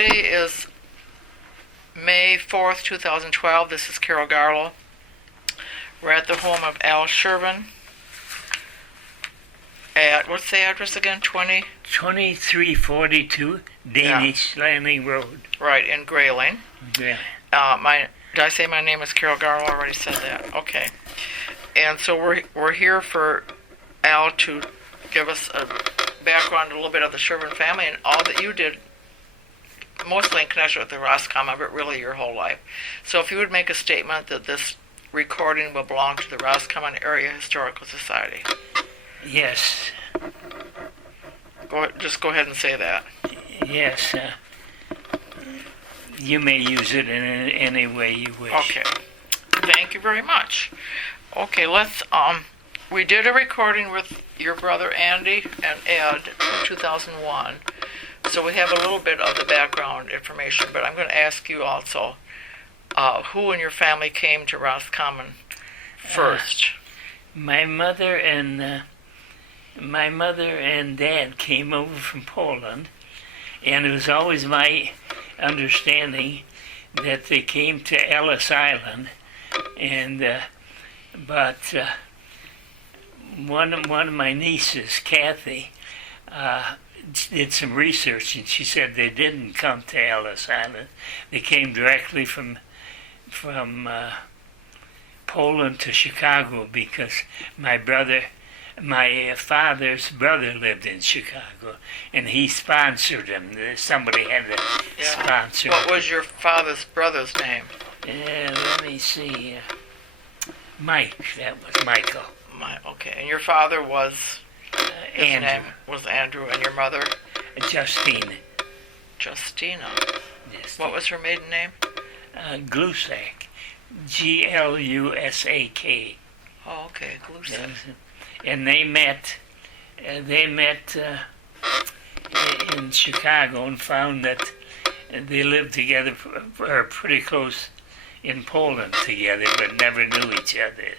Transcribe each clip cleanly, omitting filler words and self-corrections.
Today is May 4th, 2012. This is Carol Garlow. We're at the home of Al Chervan at, what's the address again? 2342 Danish Landing Road. Right, in Grayling. Yeah. Did I say my name is Carol Garlow? I already said that. Okay. And so we're here for Al to give us a background, a little bit of the Chervan family and all that you did, mostly in connection with the Roscommon, but really your whole life. So if you would make a statement that this recording will belong to the Roscommon Area Historical Society. Yes. Just go ahead and say that. Yes. You may use it in any way you wish. Okay. Thank you very much. Okay, let's, we did a recording with your brother Andy and Ed in 2001. So we have a little bit of the background information, but I'm going to ask you also who in your family came to Roscommon first. My mother and Dad came over from Poland, and it was always my understanding that they came to Ellis Island, and but one of my nieces, Kathy, did some research, and she said they didn't come to Ellis Island. They came directly from Poland to Chicago because my father's brother lived in Chicago, and he sponsored them. Somebody had to sponsor. What was your father's brother's name? Let me see. Mike. That was Michael. Okay, and your father was? His Andrew. name was Andrew, and your mother? Justine. Justina. Yes. What was her maiden name? Glusak. Glusak. Oh, okay, Glusak. And they met in Chicago and found that they lived together, or pretty close in Poland together, but never knew each other.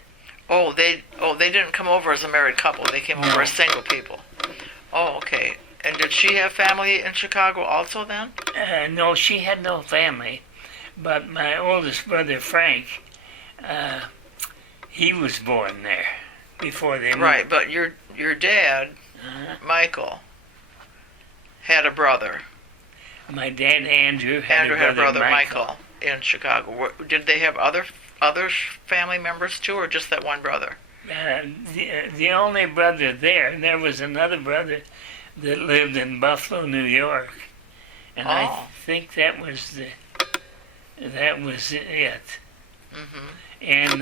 Oh, they didn't come over as a married couple. They came over as single people. Oh, okay. And did she have family in Chicago also then? No, she had no family. But my oldest brother, Frank, he was born there before they moved. Right, but your dad, Michael, had a brother. My dad, Andrew, had a brother Michael in Chicago. Did they have other family members too, or just that one brother? The only brother there was another brother that lived in Buffalo, New York, and I think that was it. Mm-hmm. And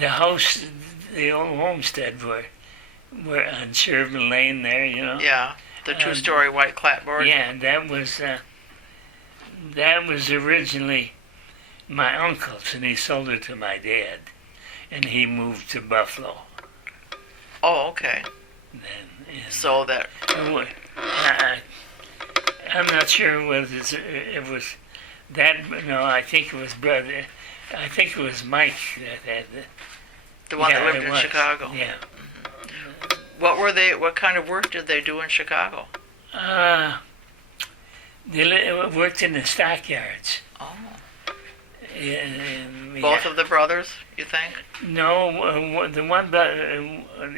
the house, the old homestead were on Chervan Lane there, you know. Yeah, the two-story white clapboard. Yeah, that was originally my uncle's, and he sold it to my dad, and he moved to Buffalo. Oh, okay. So that... I'm not sure whether it was that. No, I think it was brother. I think it was Mike that had the one that lived in Chicago. Yeah. Mm-hmm. What kind of work did they do in Chicago? They worked in the stockyards. Oh. Yeah. Both of the brothers, you think? No, the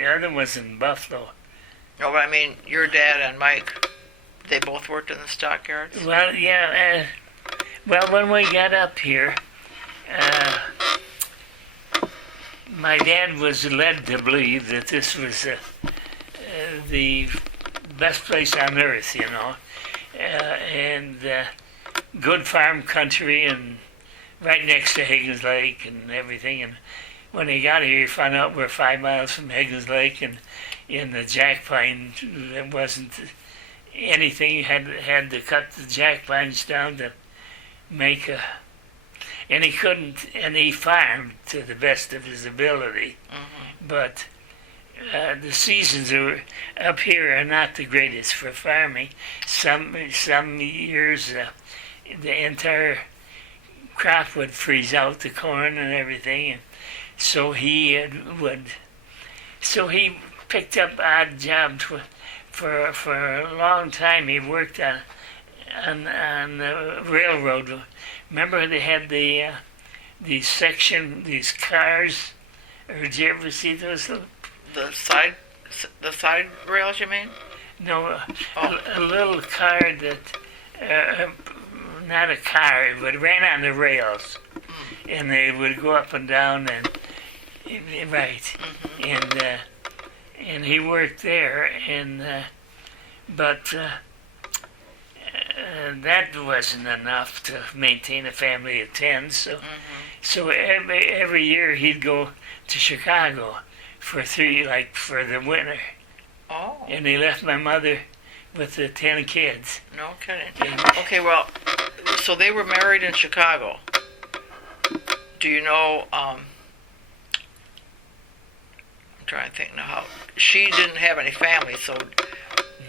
other was in Buffalo. No, but I mean, your dad and Mike, they both worked in the stockyards? Well, yeah. Well, when we got up here, my dad was led to believe that this was the best place on earth, you know, and good farm country and right next to Higgins Lake and everything. And when he got here, he found out we're 5 miles from Higgins Lake, and in the jack pine, there wasn't anything. You had to cut the jack pines down to make and he couldn't, and he farmed to the best of his ability. Mm-hmm. But the seasons up here are not the greatest for farming. Some years the entire crop would freeze out, the corn and everything, and so he picked up odd jobs for a long time. He worked on the railroad. Remember they had these cars. Or did you ever see those? The side rails, you mean? No, a little car that, not a car, but ran on the rails, and they would go up and down right, and he worked there, but that wasn't enough to maintain a family of 10, so every year he'd go to Chicago for the winter. Oh. And he left my mother with the 10 kids. No kidding. Okay, well, so they were married in Chicago. Do you know, I'm trying to think now how, she didn't have any family, so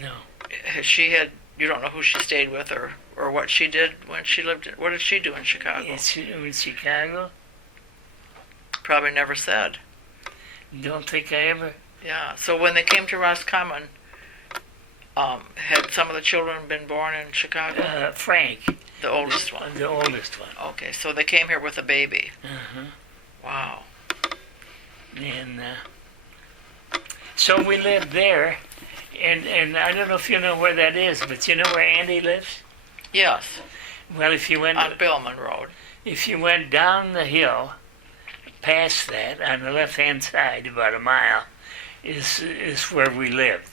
No. you don't know who she stayed with or what she did when she lived what did she do in Chicago? In Chicago? Probably never said. Don't think I ever. Yeah, so when they came to Roscommon, had some of the children been born in Chicago? Frank. The oldest one? The oldest one. Okay, so they came here with a baby. Uh-huh. Wow. And so we lived there, and I don't know if you know where that is, but you know where Andy lives? Yes, Well, if you went on Billman Road. down the hill, past that, on the left-hand side, about a mile, is where we lived.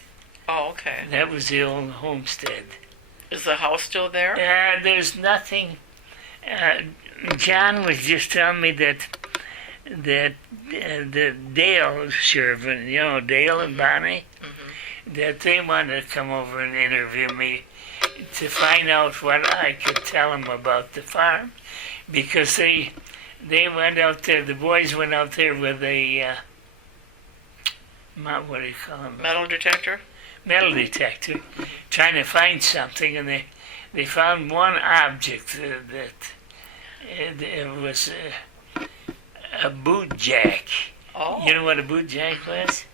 Oh, okay. That was the old homestead. Is the house still there? There's nothing. John was just telling me that the Dale Chervan, Dale and Bonnie, that they wanted to come over and interview me to find out what I could tell them about the farm, because they went out there. The boys went out there with a what do you call them? Metal detector? Metal detector, trying to find something, and they found one object that it was a boot jack. Oh. You know what a boot jack was?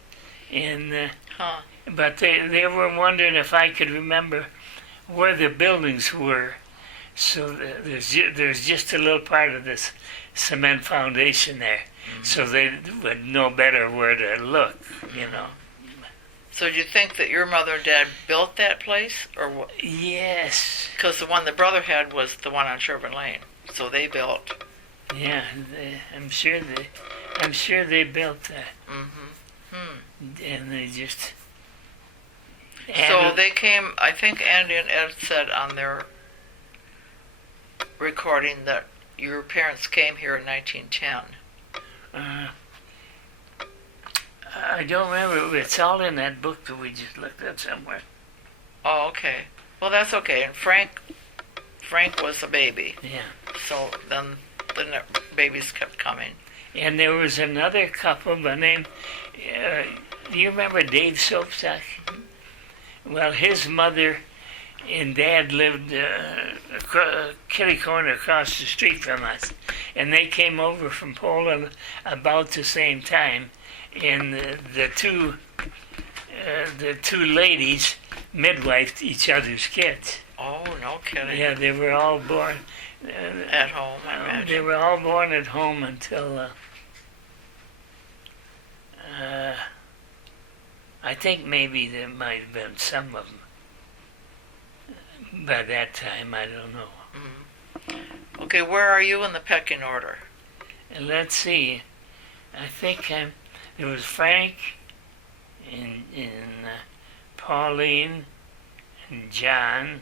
And Huh. but they were wondering if I could remember where the buildings were. So there's just a little part of this cement foundation there, so they would know better where to look. So do you think that your mother and dad built that place, or what? Yes. Because the one the brother had was the one on Chervan Lane, so they built. Yeah, I'm sure they built that, and they just. So they came. I think Andy and Ed said on their recording that your parents came here in 1910. I don't remember. It's all in that book that we just looked at somewhere. Oh, okay. Well, that's okay. And Frank was a baby. Yeah. So then the babies kept coming. And there was another couple by name. Do you remember Dave Soapstock? Well, his mother and dad lived kitty corner across the street from us, and they came over from Poland about the same time. And the two ladies midwifed each other's kids. Oh, no kidding. Yeah, they were all born At home, I imagine. They were all born at home until I think maybe there might have been some of them by that time. I don't know. Okay, where are you in the pecking order? And let's see. I think there was Frank and Pauline and John.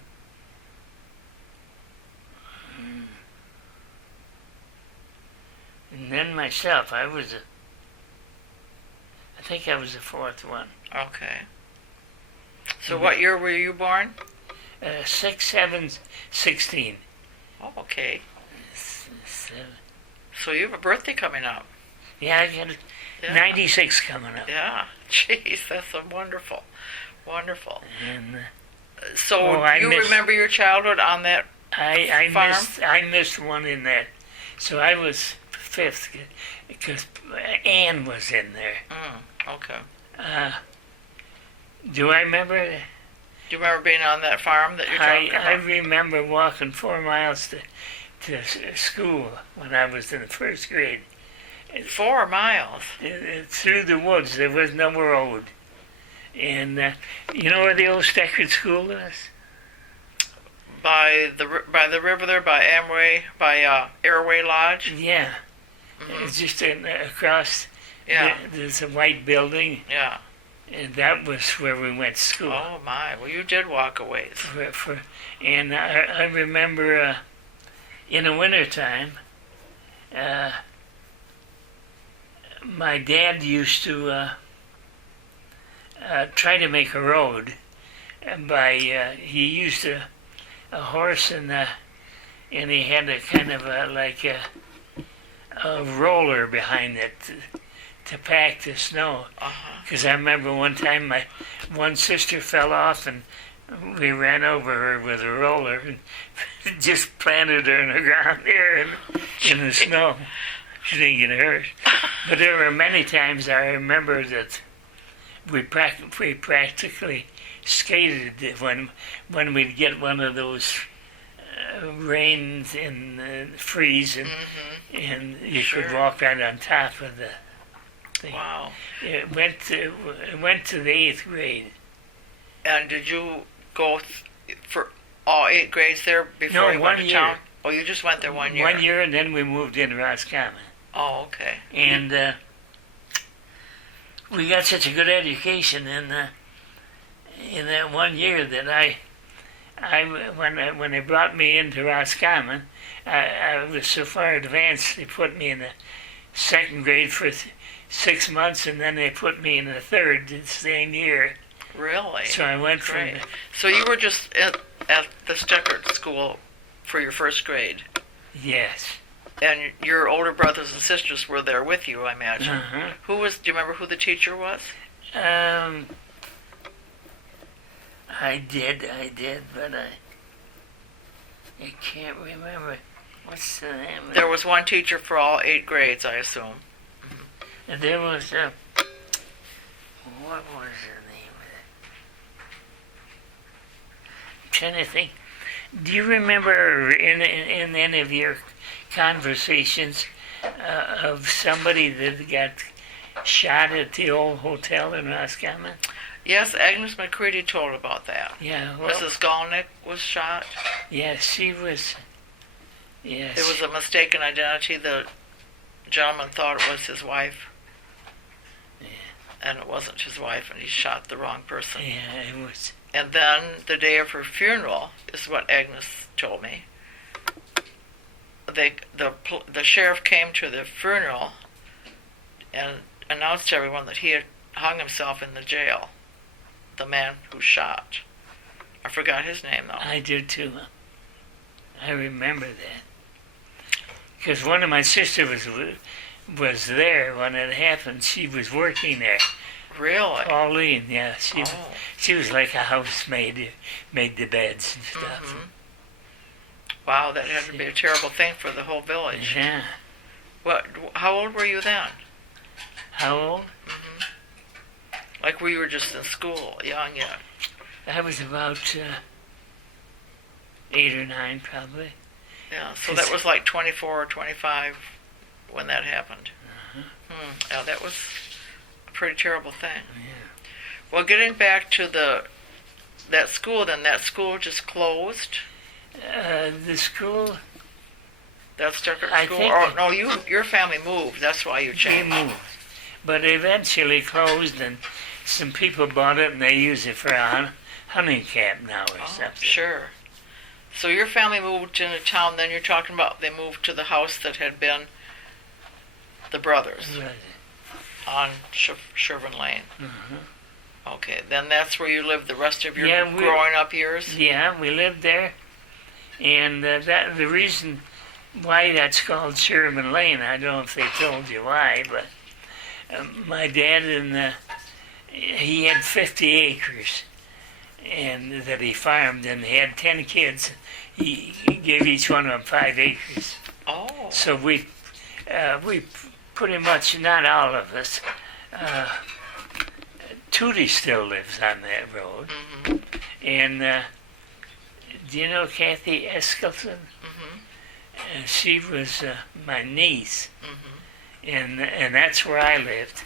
And then myself. I think I was the fourth one. Okay. So what year were you born? 6, 7, 16. Oh, okay. 7. So you have a birthday coming up. Yeah, I got 96 coming up. Yeah. Jeez, that's so wonderful. Wonderful. And So you remember your childhood on that farm? I missed one in that. So I was 5th because Anne was in there. Okay. Do I remember? Do you remember being on that farm that you're talking I about? remember walking 4 miles to school when I was in the first grade. 4 miles. Through the woods. There was no road. And you know where the old Steckard School is? By the river there, by Amway, by Airway Lodge. Yeah. It's just across. Yeah. There's a white building, Yeah. and that was where we went to school. Oh my! Well, you did walk a ways. And I remember in the wintertime, my dad used to try to make a road by he used a horse and he had a kind of a roller behind it to pack the snow. Because I remember one time my one sister fell off and we ran over her with a roller and just planted her in the ground there in the snow. She didn't get hurt. But there were many times I remember that we practically skated when we'd get one of those rains and freeze and you could walk right on top of the thing. Wow. It went to the 8th grade. And did you go for all 8 grades there before you went to town? Oh, you just went there 1 year. 1 year, and then we moved into Roscommon. Oh, okay. And we got such a good education in that 1 year that when they brought me into Roscommon, I was so far advanced they put me in the 2nd grade for 6 months, and then they put me in the 3rd the same year. Really? So I went from. So you were just at the Steckard School for your 1st grade. Yes. And your older brothers and sisters were there with you, I imagine. Uh-huh. Do you remember who the teacher was? I did, but I can't remember. What's the name? There was one teacher for all 8 grades, I assume. And there was what was the name of it? I'm trying to think. Do you remember in any of your conversations of somebody that got shot at the old hotel in Roscommon? Yes, Agnes McCready told about that. Yeah. Well, Mrs. Skolnick was shot. Yeah, she was. Yes. It was a mistaken identity. The gentleman thought it was his wife. Yeah. And it wasn't his wife, and he shot the wrong person. Yeah, it was. And then the day of her funeral, is what Agnes told me. The sheriff came to the funeral and announced to everyone that he had hung himself in the jail. The man who shot. I forgot his name though. I do too. I remember that. Because one of my sisters was there when it happened. She was working there. Really? Pauline, yeah. She was like a housemaid, made the beds and stuff. Mm-hmm. Wow, that had to be a terrible thing for the whole village. Yeah. How old were you then? How old? Like we were just in school, young yet. I was about 8 or 9 probably. Yeah, so that was like 24 or 25 when that happened. Yeah, that was a pretty terrible thing. Yeah. Well, getting back to that school, then that school just closed? The school? That Steckard I school? think Or no, your family moved. That's why you They changed. moved. But eventually closed, and some people bought it and they use it for a hunting camp now or something. Sure. So your family moved into town, then you're talking about they moved to the house that had been the brothers on Chervan Lane. Okay, then that's where you lived the rest of your growing up years? Yeah, we lived there. And the reason why that's called Chervan Lane, I don't know if they told you why, but my dad he had 50 acres and that he farmed, and he had 10 kids. He gave each one of them 5 acres. Oh. So we pretty much, not all of us, Tootie still lives on that road. Mm-hmm. And do you know Kathy Eskelson? Mm-hmm. She was my niece, Mm-hmm. and that's where I lived.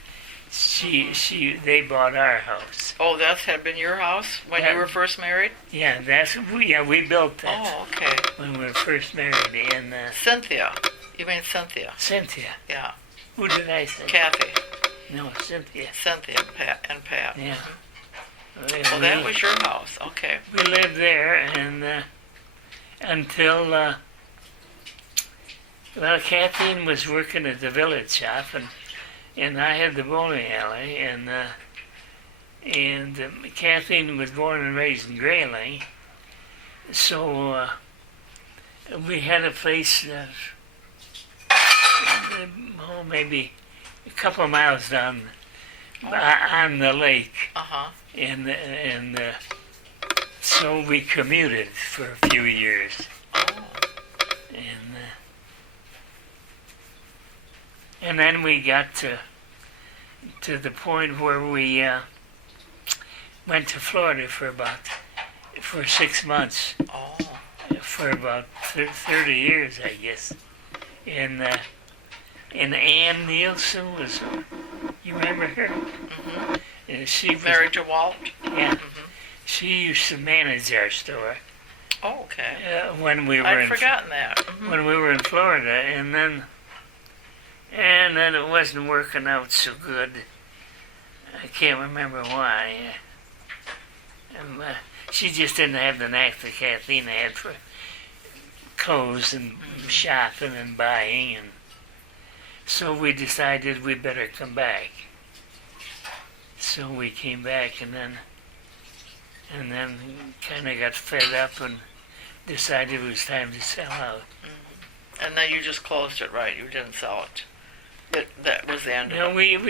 They bought our house. Oh, that had been your house when you were first married? Yeah, we built that. Oh, okay. When we were first married. And Cynthia. You mean Cynthia? Cynthia. Yeah. Who did I say? Kathy. No, Cynthia. Cynthia and Pat. Yeah. Well, that was your house. Okay. We lived there, and until Kathleen was working at the village shop, and I had the bowling alley, and Kathleen was born and raised in Grayling, so we had a place maybe a couple of miles down on the lake, and so we commuted for a few years, and then we got to the point where we went to Florida for 6 months, for about 30 years, I guess. And Ann Nielsen was, you remember her? Mm-hmm. She was married to Walt? Yeah. Mm-hmm. She used to manage our store. Oh, okay. When we were I'd forgotten that. Mm-hmm. When we were in Florida, and then it wasn't working out so good. I can't remember why. She just didn't have the knack that Kathleen had for clothes and shopping and buying, and so we decided we better come back. So we came back, and then kind of got fed up and decided it was time to sell out. Mm-hmm. And then you just closed it, right? You didn't sell it. That was the end of it.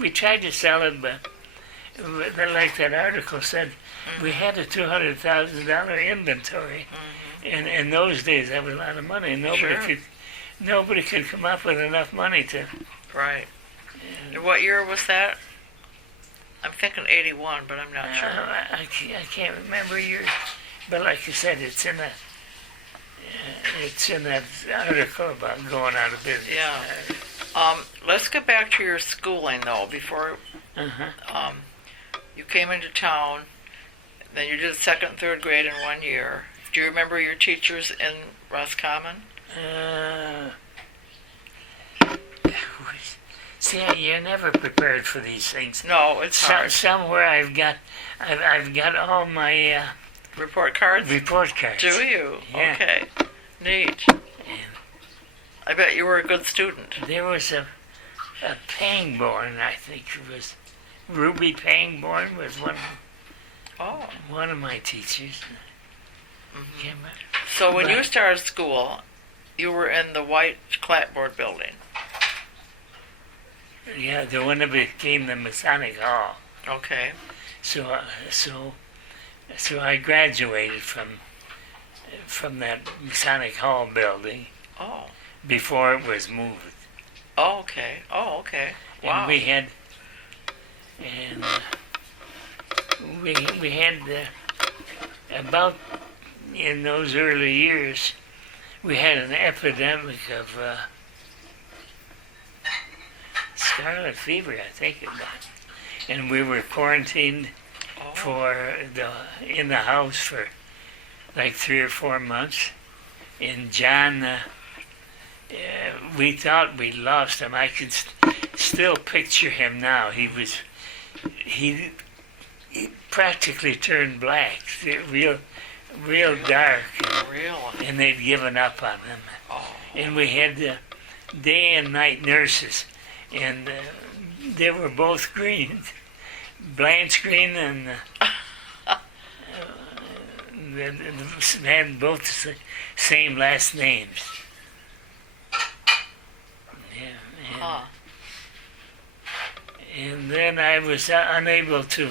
We tried to sell it, but like that article said, we had a $200,000 inventory, and in those days that was a lot of money. And nobody could come up with enough money to. Right. What year was that? I'm thinking 81, but I'm not sure. I can't remember years, but like you said, it's in that article about going out of business. Yeah. Let's get back to your schooling, though, before you came into town. Then you did second and third grade in 1 year. Do you remember your teachers in Roscommon? See, you're never prepared for these things. No, it's hard. Somewhere I've got all my report cards. Report cards. Do you? Yeah. Okay. Neat. I bet you were a good student. There was a Pangborn, I think it was. Ruby Pangborn was one of my teachers. Mm-hmm. So when you started school, you were in the white clapboard building. Yeah, the one that became the Masonic Hall. Okay. So I graduated from that Masonic Hall building. Oh. Before it was moved. Oh, okay. Oh, okay. Wow. And we had about in those early years we had an epidemic of scarlet fever, I think it was, and we were quarantined in the house for like 3 or 4 months. And John. We thought we lost him. I could still picture him now. He practically turned black, real dark, and they'd given up on him. Oh. And we had day and night nurses, and they were both green, Blanche Green, and they had both the same last names. And then I was unable to,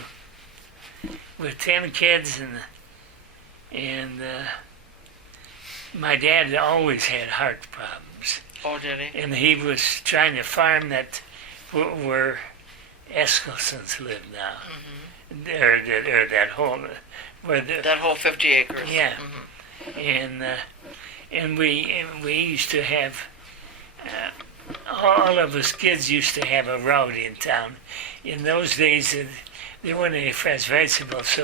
with 10 kids, and my dad always had heart problems. Oh, did he? And he was trying to farm that were Eskilsons live now. Or that whole where the That whole 50 acres. yeah, and we used to have all of us kids used to have a route in town. In those days, there weren't any fresh vegetables,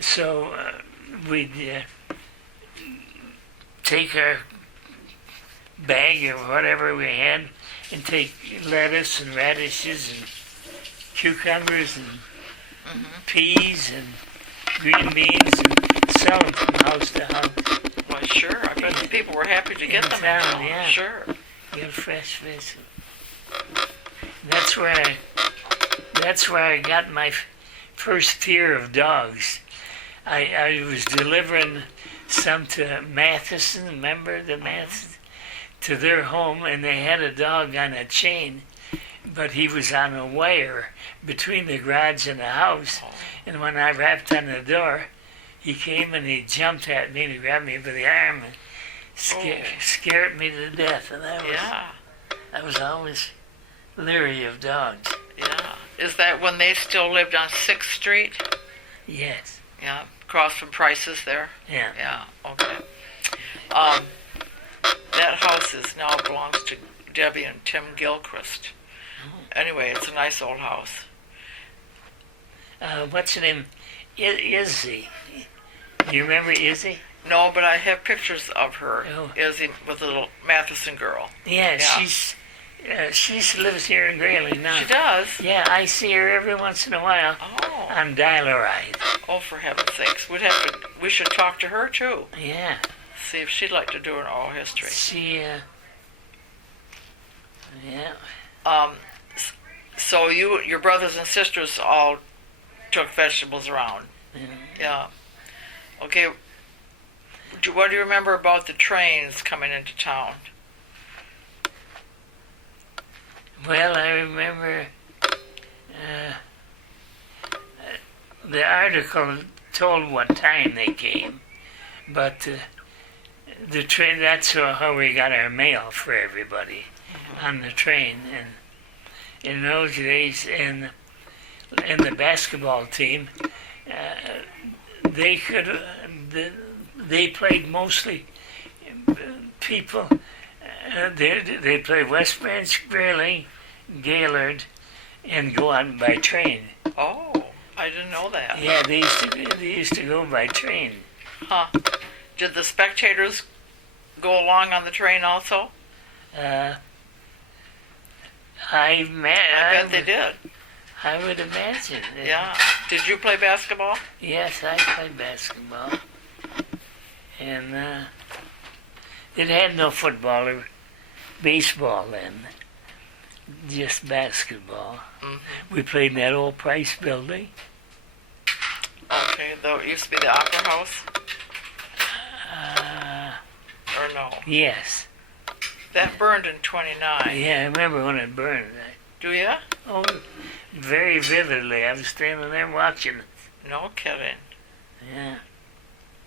so we'd take our bag or whatever we had and take lettuce and radishes and cucumbers and peas and green beans and sell them from house to house. Well, sure. I bet the people were happy to get In them. town, yeah. Sure. Get fresh vegetables. That's where I got my first fear of dogs. I was delivering some to Matheson, remember the Matheson, to their home, and they had a dog on a chain, but he was on a wire between the garage and the house. And when I rapped on the door, he came and he jumped at me and he grabbed me by the arm and scared me to death. And I was always leery of dogs. Yeah. Is that when they still lived on 6th Street? Yes. Yeah. Across from Price's there? Yeah. Yeah. Okay. That house now belongs to Debbie and Tim Gilchrist. Anyway, it's a nice old house. What's her name? Izzy. Do you remember Izzy? No, but I have pictures of her. Oh. Izzy with a little Matheson girl. Yeah, she lives here in Grayling now. She does? Yeah, I see her every once in a while Oh. on Dial-A-Ride. Oh, for heaven's sakes. We should talk to her, too. Yeah. See if she'd like to do an oral history. Yeah. So your brothers and sisters all took vegetables around. Yeah. Okay. What do you remember about the trains coming into town? Well, I remember the article told what time they came, but the train, that's how we got our mail for everybody on the train. And in those days, in the basketball team, they played mostly people. They played West Branch, Grayling, Gaylord, and go on by train. Oh, I didn't know that. Yeah, they used to go by train. Huh. Did the spectators go along on the train also? I bet they did. I would imagine. Yeah. Did you play basketball? Yes, I played basketball. And it had no football or baseball then. Just basketball. Mm-hmm. We played in that old Price building. Okay, though it used to be the Opera House? Or no? Yes. That burned in 29. Yeah, I remember when it burned. Do you? Oh, very vividly. I was standing there watching it. No kidding. Yeah.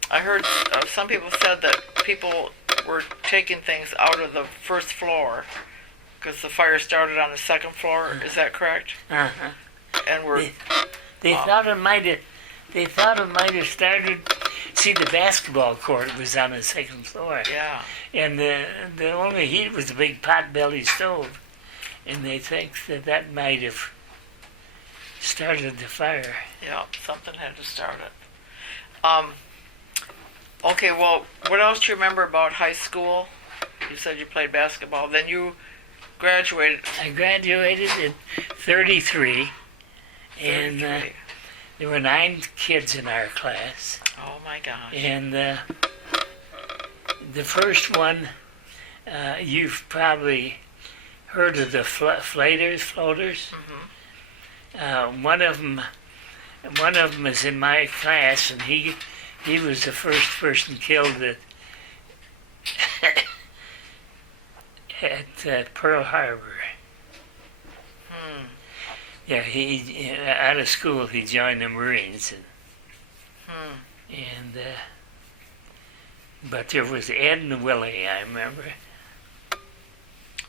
I heard some people said that people were taking things out of the first floor because the fire started on the second floor. Is that correct? Uh-huh. And we're They thought it might have. They thought it might have started. See, the basketball court was on the second floor, yeah. and the only heat was a big pot-belly stove, and they think that might have started the fire. Yeah, something had to start it. Okay, well, what else do you remember about high school? You said you played basketball. Then you graduated. I graduated in 33, and 33. there were 9 kids in our class. Oh my gosh. And the first one, you've probably heard of the floaters. Mm-hmm. One of them is in my class, and he was the first person killed at Pearl Harbor. Hmm. Yeah, he out of school he joined the Marines, and but there was Ed and Willie, I remember.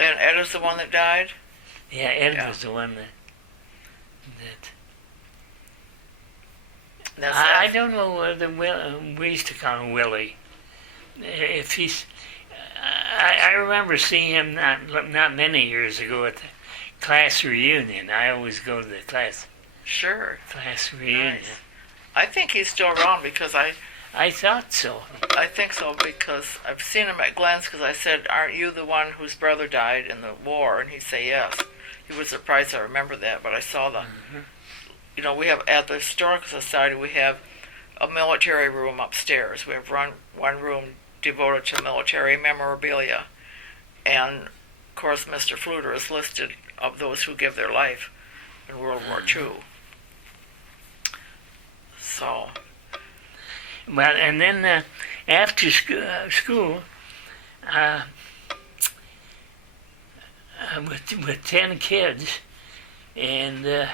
And Ed is the one that died? Yeah, Ed Yeah. was the one That That's I don't know whether we used to call him Willie. If he's, I remember seeing him not many years ago at the class reunion. I always go to the class Sure. reunion. Nice. I think he's still around because I thought so. I think so because I've seen him at Glenn's because I said, "Aren't you the one whose brother died in the war?" And he'd say yes. He was surprised I remember that, but I saw the, we have at the Historical Society we have a military room upstairs. We have one room devoted to military memorabilia, and of course Mr. Fluter is listed of those who give their life in World War II. So. Well, and then after school, with 10 kids, and there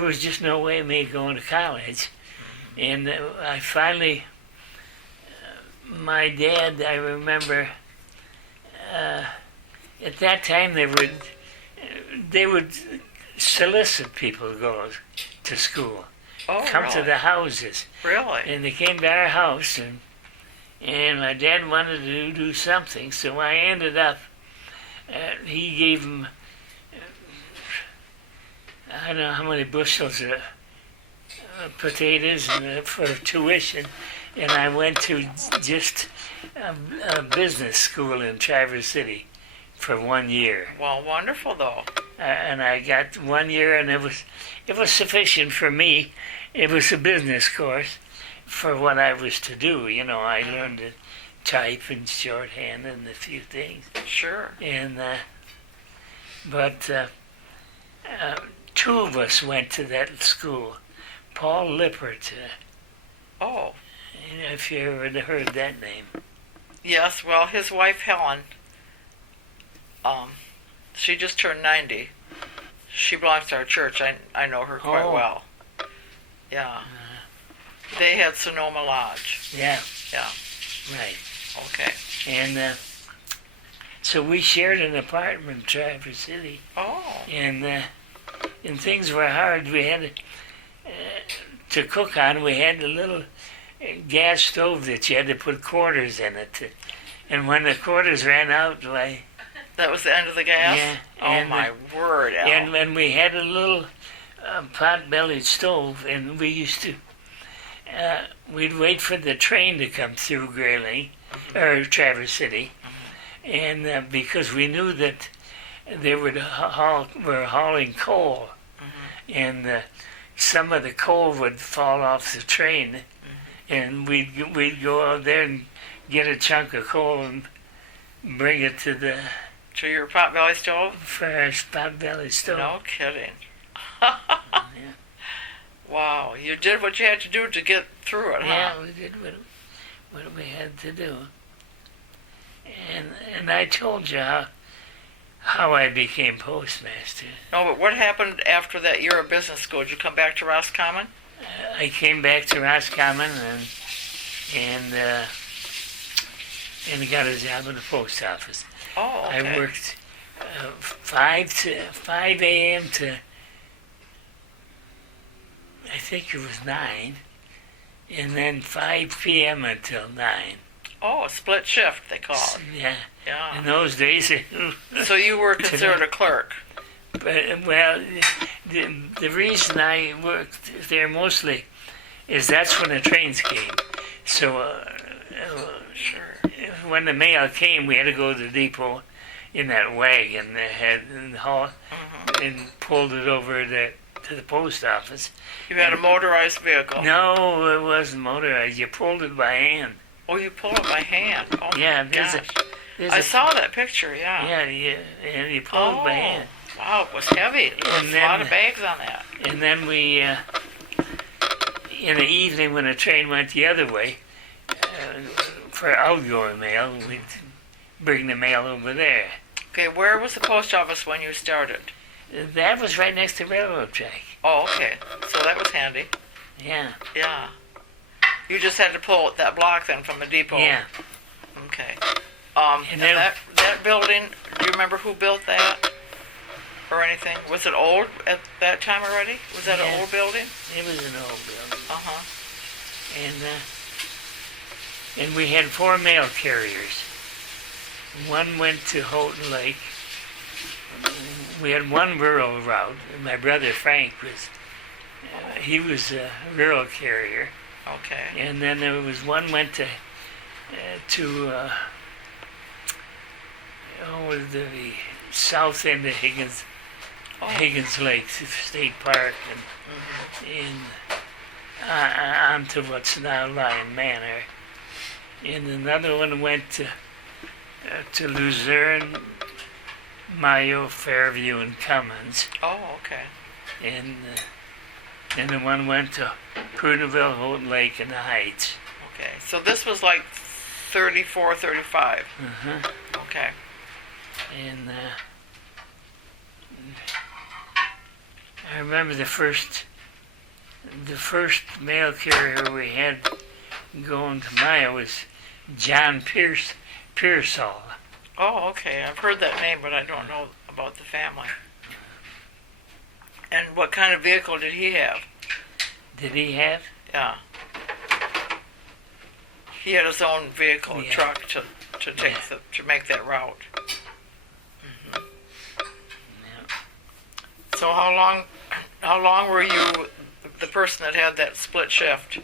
was just no way of me going to college. And I finally, my dad, I remember, at that time they would solicit people to go to school. Oh, Come really? to the houses. Really? And they came to our house, and my dad wanted to do something, so I ended up, he gave him, I don't know how many bushels of potatoes for tuition, and I went to just a business school in Traverse City for 1 year. Well, wonderful though. And I got 1 year, and it was sufficient for me. It was a business course for what I was to do. I learned to type and shorthand and a few things. Sure. And but two of us went to that school. Paul Lippert. Oh. If you ever heard that name. Yes. Well, his wife Helen. She just turned 90. She belongs to our church. I know her quite well. Yeah. They had Sonoma Lodge. Yeah. Yeah. Right. Okay. And so we shared an apartment in Traverse City. Oh. And things were hard. We had to cook on. We had a little gas stove that you had to put quarters in it. And when the quarters ran out, That was the end of the gas? Yeah. Oh, my word, Al. And when we had a little pot-bellied stove, and we used to, we'd wait for the train to come through Grayling, or Traverse City, and because we knew that they were hauling coal, and some of the coal would fall off the train, and we'd go out there and get a chunk of coal and bring it to your pot-belly stove? for our pot-bellied stove. No kidding. Yeah. Wow. You did what you had to do to get through it, huh? Yeah, we did what we had to do. And I told you how I became postmaster. No, but what happened after that year of business school? Did you come back to Roscommon? I came back to Roscommon and got a job in the post office. Oh, okay. I worked 5 a.m. to, I think it was 9, and then 5 p.m. until 9. Oh, a split shift, they call it. Yeah. Yeah. In those days. So you were considered a clerk? But, well, the reason I worked there mostly is that's when the trains came. So Sure. when the mail came, we had to go to the depot in that wagon that had in the hall and pulled it over to the post office. You had a motorized vehicle? No, it wasn't motorized. You pulled it by hand. Oh, you pulled it by hand? Oh, Yeah, my there's gosh. There's I saw that picture, yeah. Yeah, and you pulled it by hand. Wow, it was heavy. There was a lot of bags on that. And then we, in the evening when the train went the other way, for outgoing mail, we'd bring the mail over there. Okay, where was the post office when you started? That was right next to the railroad track. Oh, okay. So that was handy. Yeah. Yeah. You just had to pull that block then from the depot. Yeah. Okay. And And then- that building, do you remember who built that? or anything? Was it old at that time already? Was that Yeah. an old building? It was an old building. Uh-huh. And we had 4 mail carriers. One went to Houghton Lake. We had one rural route. My brother Frank he was a rural carrier. Okay. And then there was one went to the south end of Higgins Lake State Park, and onto what's now Lion Manor. And another one went to Luzerne, Mayo, Fairview, and Cummins. Oh, okay. And then the one went to Prudeville, Houghton Lake, and the Heights. Okay. So this was like 34, 35. Uh-huh. Okay. And I remember the first mail carrier we had going to Maya was John Pearsall. Oh, okay. I've heard that name, but I don't know about the family. And what kind of vehicle did he have? Did he have? Yeah. He had his own vehicle, Yeah. truck to take to make that route. Yeah. So how long were you the person that had that split shift?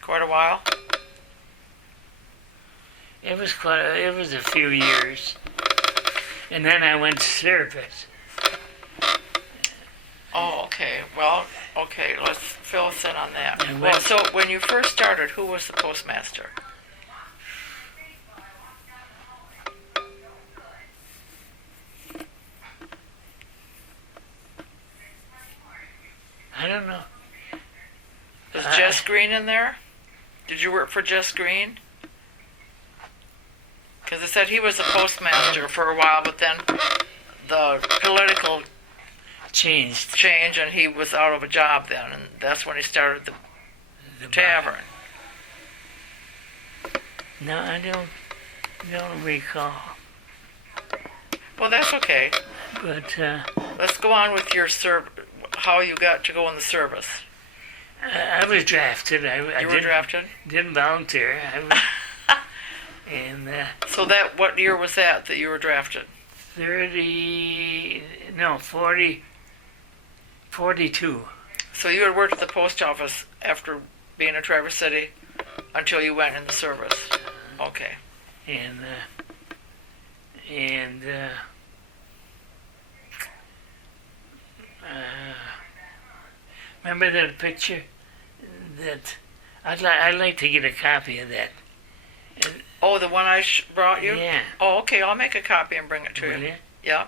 Quite a while. It was a few years, and then I went to service. Oh, okay. Well, okay. Let's fill us in on that. And Well, when- so when you first started, who was the postmaster? I don't know. Is Jess Green in there? Did you work for Jess Green? Because it said he was the postmaster for a while, but then the political Changed change and he was out of a job then, and that's when he started the the bar. tavern. No, I don't recall. Well, that's okay. But Let's go on with your how you got to go in the service. I was drafted. I You were didn't, drafted? didn't volunteer. And So what year was that you were drafted? 42. So you had worked at the post office after being in Traverse City until you went in the service. Okay. And remember that picture? That I'd like to get a copy of that. Oh, the one I brought you? Yeah. Oh, okay. I'll make a copy and bring it to Will you. you? Yeah.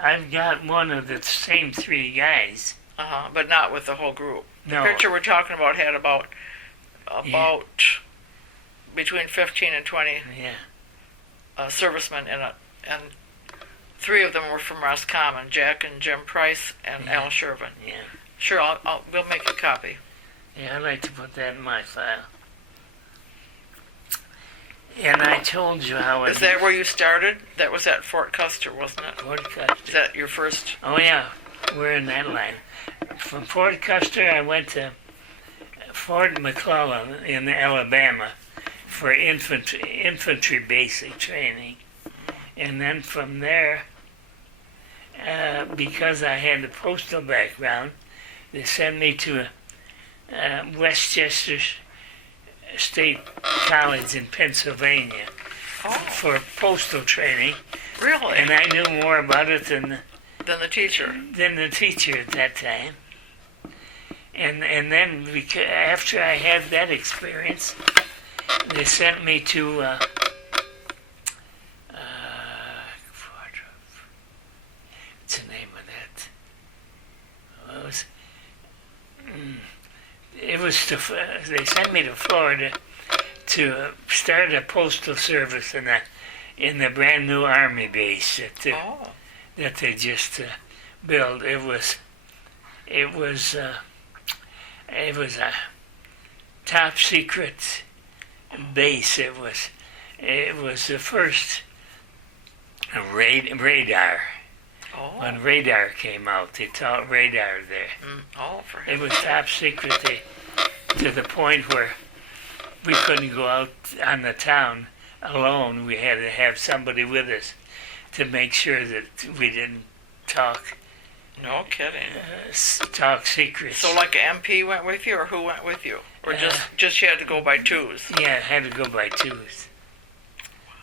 I've got one of the same 3 guys. Uh-huh. But not with the whole group. No. The picture we're talking about had about between 15 and 20 Yeah. servicemen in it, and 3 of them were from Roscommon, Jack and Jim Price and Yeah. Al Chervan. Yeah. Sure, we'll make a copy. Yeah, I'd like to put that in my file. And I told you how Is that where you started? That was at Fort Custer, wasn't it? Fort Is Custer. that your first? Oh yeah, we're in that line. From Fort Custer, I went to Fort McClellan in Alabama for infantry basic training, and then from there, because I had a postal background, they sent me to Westchester State College in Pennsylvania Oh, for postal training, really? and I knew more about it Than the teacher. than the teacher at that time. And then after I had that experience, they sent me to what's the name of that? They sent me to Florida to start a postal service in the brand new army base Oh, that they just built. It was a top secret base. It was the first radar. Oh. When radar came out, they taught radar there. Oh, for It him. was top secret to the point where we couldn't go out on the town alone. We had to have somebody with us to make sure that we didn't talk No kidding. talk secrets. So like an MP went with you, or who went with you? Or just you had to go by twos? Yeah, I had to go by twos.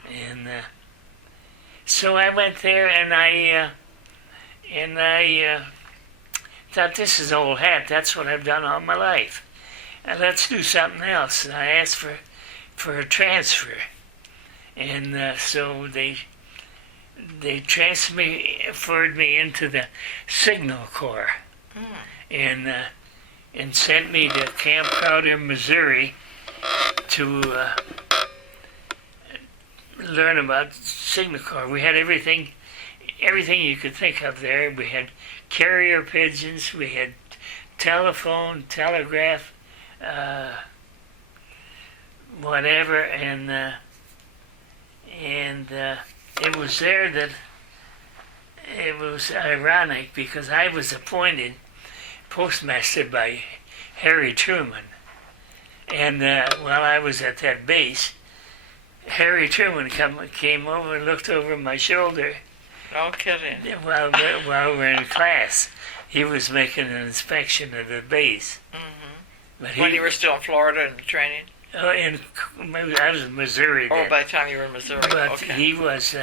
And so I went there, and I thought, this is old hat. That's what I've done all my life. And let's do something else. And I asked for a transfer, and so they transferred me into the Signal Corps, and sent me to Camp Crowder, Missouri, to learn about Signal Corps. We had everything you could think of there. We had carrier pigeons, we had telephone, telegraph, whatever, and it was there that it was ironic because I was appointed postmaster by Harry Truman, and while I was at that base, Harry Truman came over and looked over my shoulder. No kidding. While we're in class, he was making an inspection of the base. But When you were still in Florida and training? I was in Missouri Or then. by the time you were in Missouri? But Okay. he was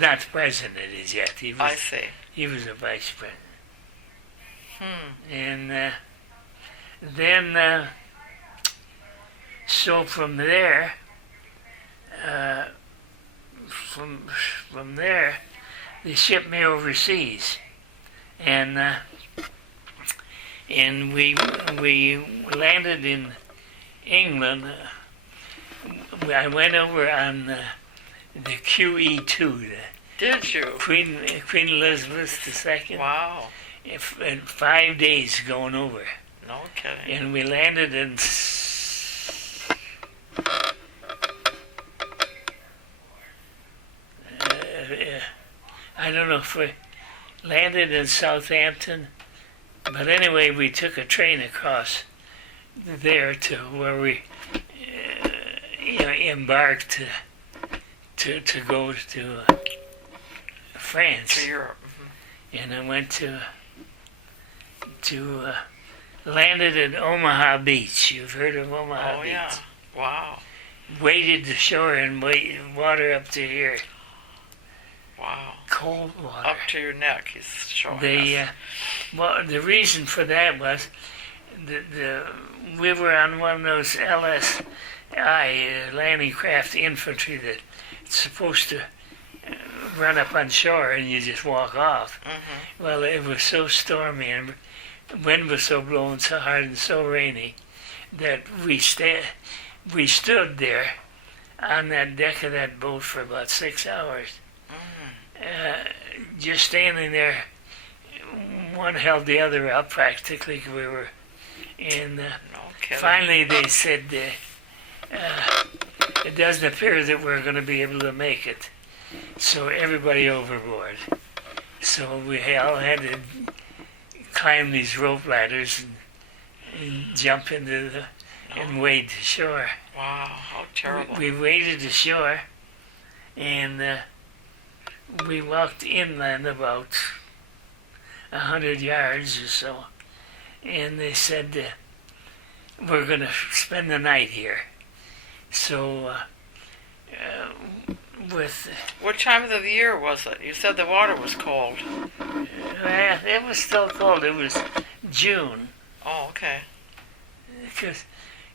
not the president as yet. I see. He was a vice president. And then, so from there, from there, they shipped me overseas, and we landed in England. I went over on the QE2, Did you? Queen Elizabeth II. Wow. In 5 days going over, No kidding. and we landed in. I don't know if we landed in Southampton, but anyway, we took a train across there to where we embarked to go to France. To Europe. And I went to landed at Omaha Beach. You've heard of Omaha Oh, Beach? yeah. Wow. Waded the shore and water up to here. Wow. Cold water. Up to your neck, he's showing They, us. well, the reason for that was we were on one of those LSI, landing craft infantry, that's supposed to run up on shore and you just walk off. Well, it was so stormy and the wind was so blowing so hard and so rainy that we stood there on that deck of that boat for about 6 hours. Just standing there, one held the other up practically. We were, and No kidding. finally they said, it doesn't appear that we're going to be able to make it. So everybody overboard. So we all had to climb these rope ladders and jump into and wade to shore. Wow, how terrible. We waded to shore, and we walked inland about 100 yards or so, and they said, we're going to spend the night here. So, What time of the year was it? You said the water was cold. it was still cold. It was June, Oh, okay.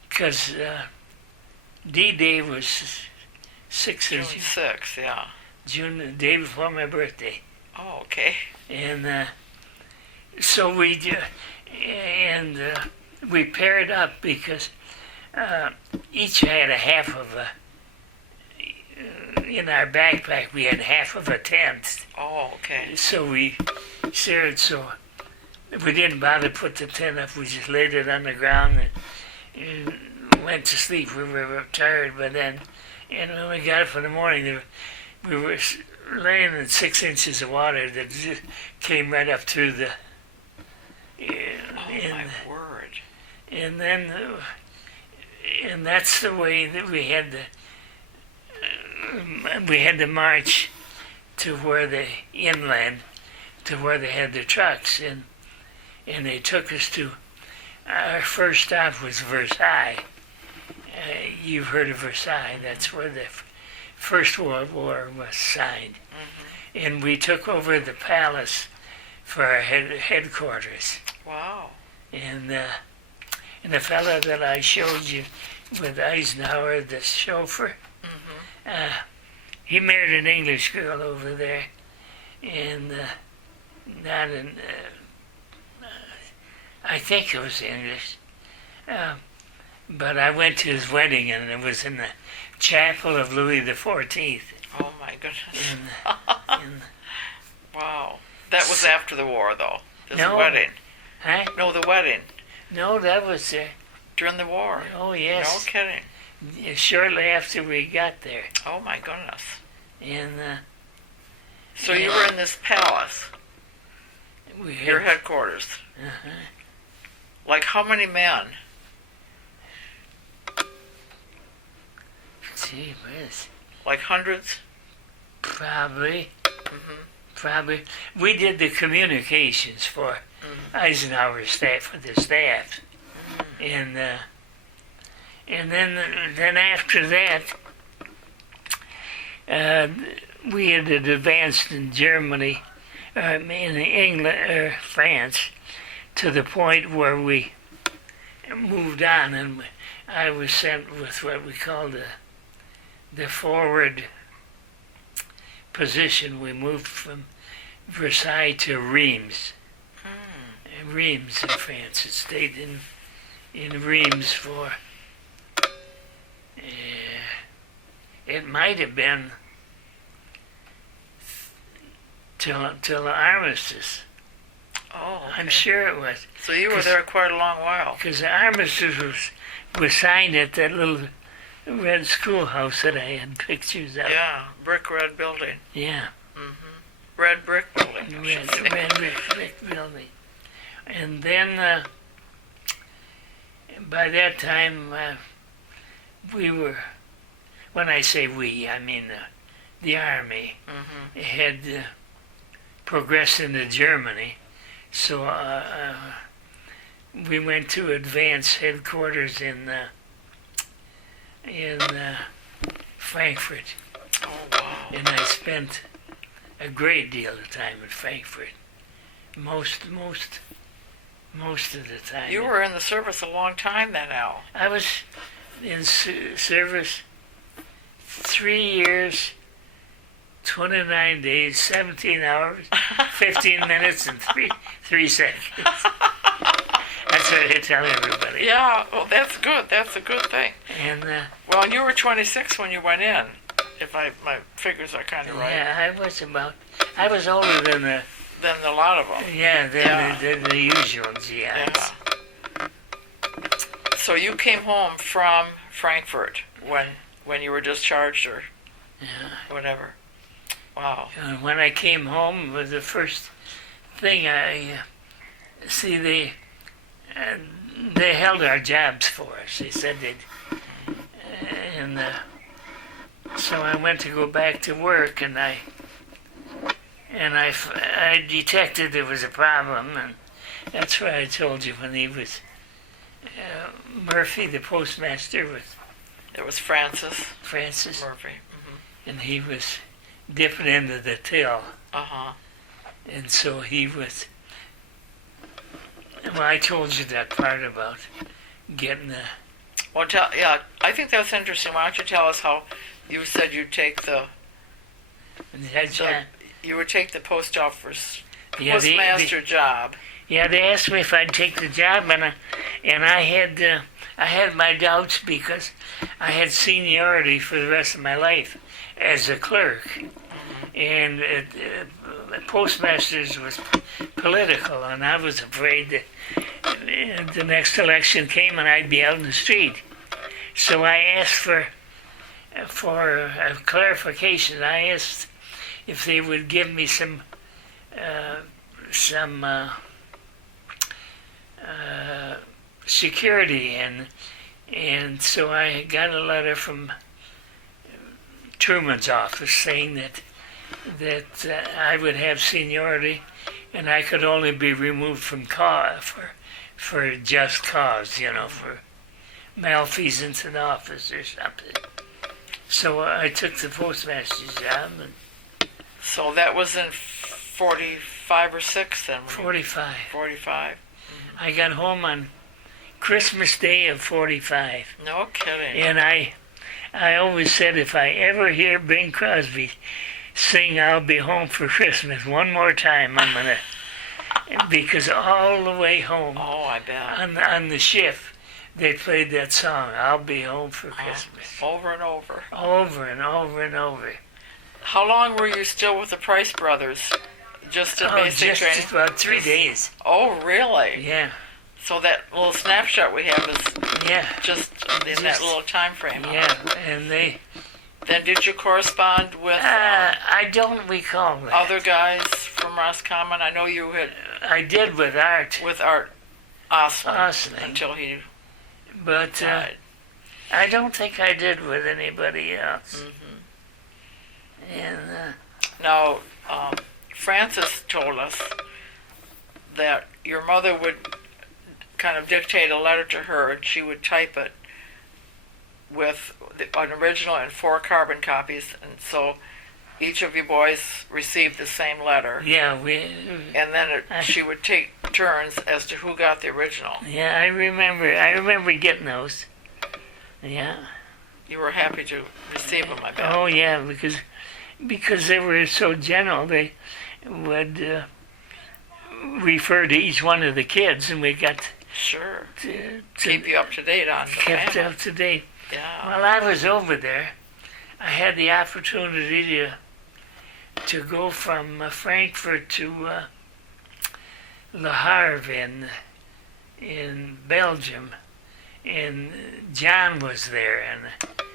because D-Day was 6th June of June. 6th, yeah. June, the day before my birthday. Oh, okay. And so we paired up because each had a half of a, in our backpack we had half of a tent. Oh, okay. So we shared, so we didn't bother to put the tent up, we just laid it on the ground and went to sleep. We were tired by then, and when we got up in the morning, we were laying in 6 inches of water that just came right up through the. My word. And then, and that's the way that we had to march to where the inland, to where they had the trucks, and they took us to. Our first stop was Versailles. You've heard of Versailles. That's where the First World War was signed. Mm-hmm. And we took over the palace for our headquarters. Wow. And the fellow that I showed you with Eisenhower, the chauffeur, he married an English girl over there, and not an. I think it was English. But I went to his wedding, and it was in the chapel of Louis XIV. Oh, my goodness. Wow. That was after the war, though. This wedding. Huh? No, the wedding. No, that was... during the war. Oh, yes. No kidding. Shortly after we got there. Oh, my goodness. And... so you were in this palace? Your headquarters? Uh-huh. Like how many men? Gee whiz. Like hundreds? Probably. Mm-hmm. Probably. We did the communications for Eisenhower's staff, for the staff. Mm-hmm. And then after that, we had advanced in Germany, in England, France, to the point where we moved on, and I was sent with what we call the forward position. We moved from Versailles to Reims. Reims in France. It stayed in Reims for, it might have been till the armistice. Oh, okay. I'm sure it was. So you were there quite a long while. Because the armistice was signed at that little red schoolhouse that I had pictures of. Yeah, brick red building. Yeah. Mm-hmm. Red brick building. Red brick building. And then, by that time, we were, when I say we, I mean the Army, had progressed into Germany. So we went to advance headquarters in Frankfurt. Oh, wow. And I spent a great deal of time in Frankfurt. Most of the time. You were in the service a long time then, Al. I was in service 3 years, 29 days, 17 hours, 15 minutes, and 3 seconds. That's what I tell everybody. Yeah, well, that's good. That's a good thing. And well, you were 26 when you went in, if my figures are kind of right. Yeah, I was older than a lot of them. Yeah, than the usual GIs. Yeah. So you came home from Frankfurt when you were discharged or whatever. Wow. And when I came home, was the first thing I see they held our jobs for us. They said they'd, and so I went to go back to work, and I detected there was a problem, and that's why I told you when he was Murphy, the postmaster, It was Francis Murphy, Mm-hmm. and he was dipping into the till. And so he was. Well, I told you that part about getting the. Well, I think that's interesting. Why don't you tell us how you said you'd take you would take the post office postmaster job. Yeah, they asked me if I'd take the job, and I had my doubts because I had seniority for the rest of my life as a clerk, and postmasters was political, and I was afraid that the next election came and I'd be out in the street. So I asked for for a clarification, I asked if they would give me some security, and so I got a letter from Truman's office saying that I would have seniority, and I could only be removed from for just cause, for malfeasance in office or something. So I took the postmaster's job. And So that was in 45 or 6 then? 45. 45. I got home on Christmas Day of 45. No kidding. And I always said if I ever hear Bing Crosby sing I'll Be Home for Christmas one more time, I'm going to... Because all the way home I bet. on the shift, they played that song, I'll Be Home for Christmas. Over and over. Over and over and over. How long were you still with the Price Brothers? Just in basic training? Just about 3 days. Oh, really? Yeah. So that little snapshot we have is Yeah. just in that little time frame. Yeah, and they... Then did you correspond with I don't recall that. other guys from Roscommon? I know you had I did with Art. with Art Osling Osling. until he But died. I don't think I did with anybody else. And Now, Francis told us that your mother would kind of dictate a letter to her, and she would type it with an original and 4 carbon copies, and so each of you boys received the same letter. yeah, And then she would take turns as to who got the original. yeah, I remember getting those. Yeah. You were happy to receive them, I bet. Oh yeah, because they were so general, they would refer to each one of the kids, and we got Sure. to Keep you up to date on the kept family. up to date. Yeah. While I was over there, I had the opportunity to go from Frankfurt to Le Havre in Belgium, and John was there,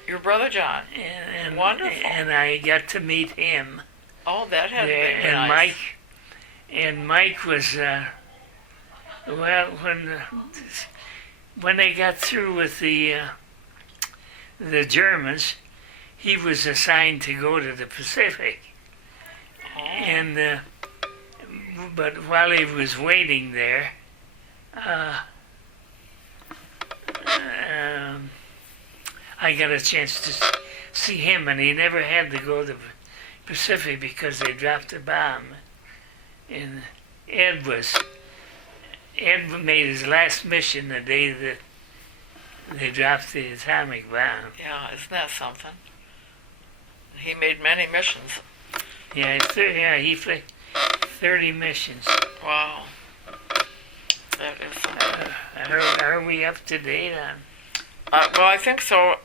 Your brother John. and Wonderful. and I got to meet him Oh, that had there, been and nice. Mike was well when they got through with the Germans, he was assigned to go to the Pacific. And but while he was waiting there, I got a chance to see him, and he never had to go to the Pacific because they dropped a bomb. And Ed made his last mission the day that they dropped the atomic bomb. Yeah, isn't that something? He made many missions. Yeah, he flew 30 missions. Wow. That is something. Are we up to date on? Well, I think so.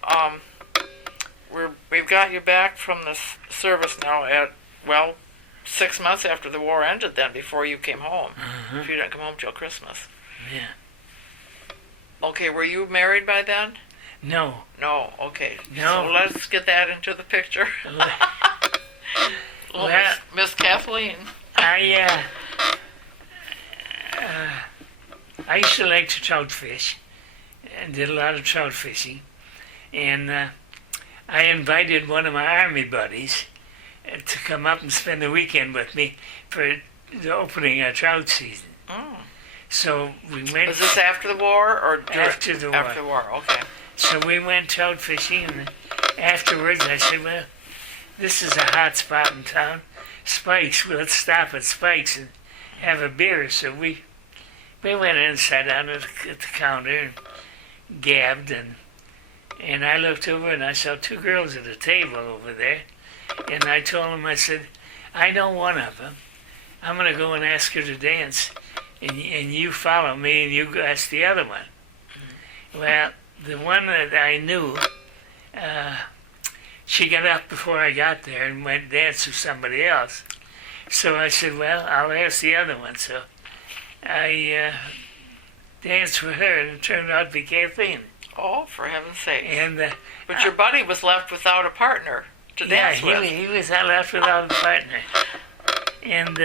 We've got you back from the service now at, 6 months after the war ended then, before you came home. If you didn't come home till Christmas. Yeah. Okay, were you married by then? No. No, okay. No. So let's get that into the picture. Well, Well- Miss Kathleen. I used to like to trout fish, and did a lot of trout fishing, and I invited one of my army buddies to come up and spend the weekend with me for the opening of trout season. Mm. So we went Was this after the war or After the war. After the war, okay. So we went trout fishing, and afterwards I said, well, this is a hot spot in town. Spike's, let's stop at Spike's and have a beer. So we went in, sat down at the counter and gabbed, and I looked over and I saw 2 girls at a table over there, and I told them, I said, I know one of them. I'm going to go and ask her to dance, and you follow me and you ask the other one. Well, the one that I knew, she got up before I got there and went dance with somebody else. So I said, well, I'll ask the other one. So I danced with her, and it turned out to be Kathleen. Oh, for heaven's sake. And But your buddy was left without a partner to dance with. Yeah, he was left without a partner. And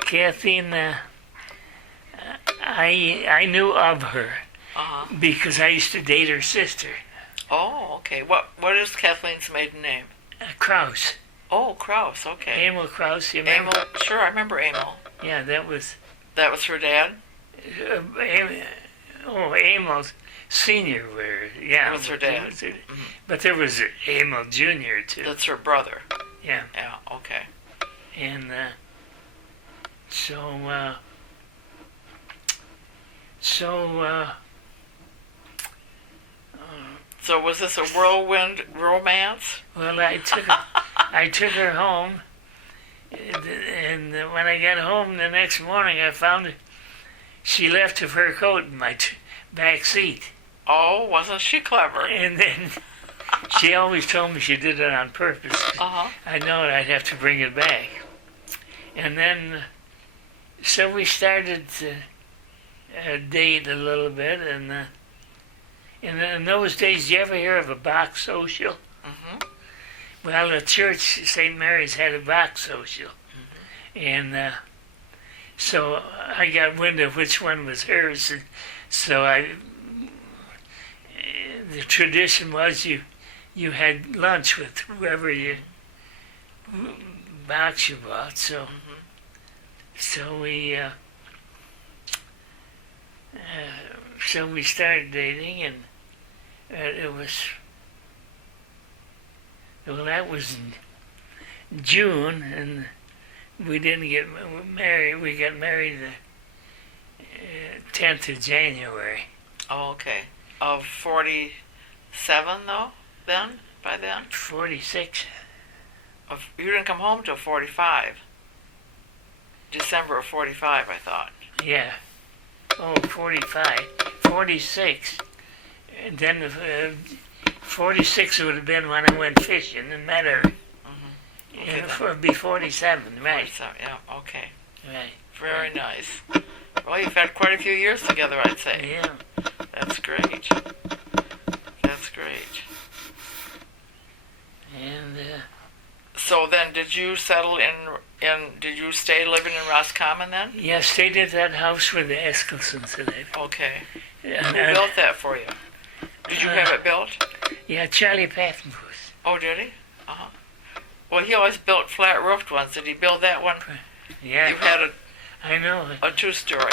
Kathleen, I knew of her Uh-huh. because I used to date her sister, Oh, okay. What is Kathleen's maiden name? Kraus. Oh, Kraus. Okay. Emil Kraus, you remember? Emil. Sure, I remember Emil. Yeah, that was... That was her dad. Emil Senior, yeah. That was her dad. But there was Emil Junior too. That's her brother. Yeah. Yeah. Okay. And so So was this a whirlwind romance? well, I took her home, and when I got home the next morning, I found she left her fur coat in my back seat. Oh, wasn't she clever? And then she always told me she did it on purpose. Uh-huh. I know I'd have to bring it back. And then, so we started to date a little bit. And in those days, did you ever hear of a box social? Mm-hmm. Well, the church, St. Mary's, had a box social. Mm-hmm. And so I got wind of which one was hers. And so the tradition was you had lunch with whoever you box you bought. So so we started dating, and it was that was in June, and we didn't get married. We got married the 10th of January. Oh, okay. Of 47, though, then? By then? 46. You didn't come home till 45. December of 45, I thought. Yeah. Oh, 45. 46. And then 46 would have been when I went fishing and met her. Mm-hmm. Okay, It would be 47, right? 47, yeah, okay. Right. Very nice. Well, you've had quite a few years together, I'd say. Yeah. That's great. That's great. And So then, did you settle did you stay living in Roscommon then? yeah, stayed at that house where the Eskilsons live. Okay. And, Who built that for you? Did you have it built? Yeah, Charlie Pattenbooth. Oh, did he? Uh-huh. Well, he always built flat-roofed ones. Did he build that one? Yeah. You had I know. a two-story.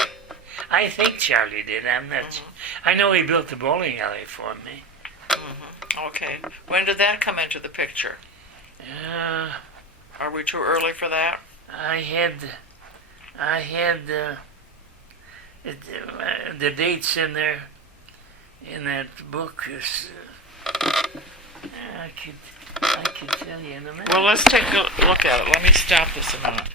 I think Charlie did. I'm not. I know he built the bowling alley for me. Mm-hmm. Okay. When did that come into the picture? Are we too early for that? I had the dates in there in that book. I could tell you in a minute. Well, let's take a look at it. Let me stop this a minute.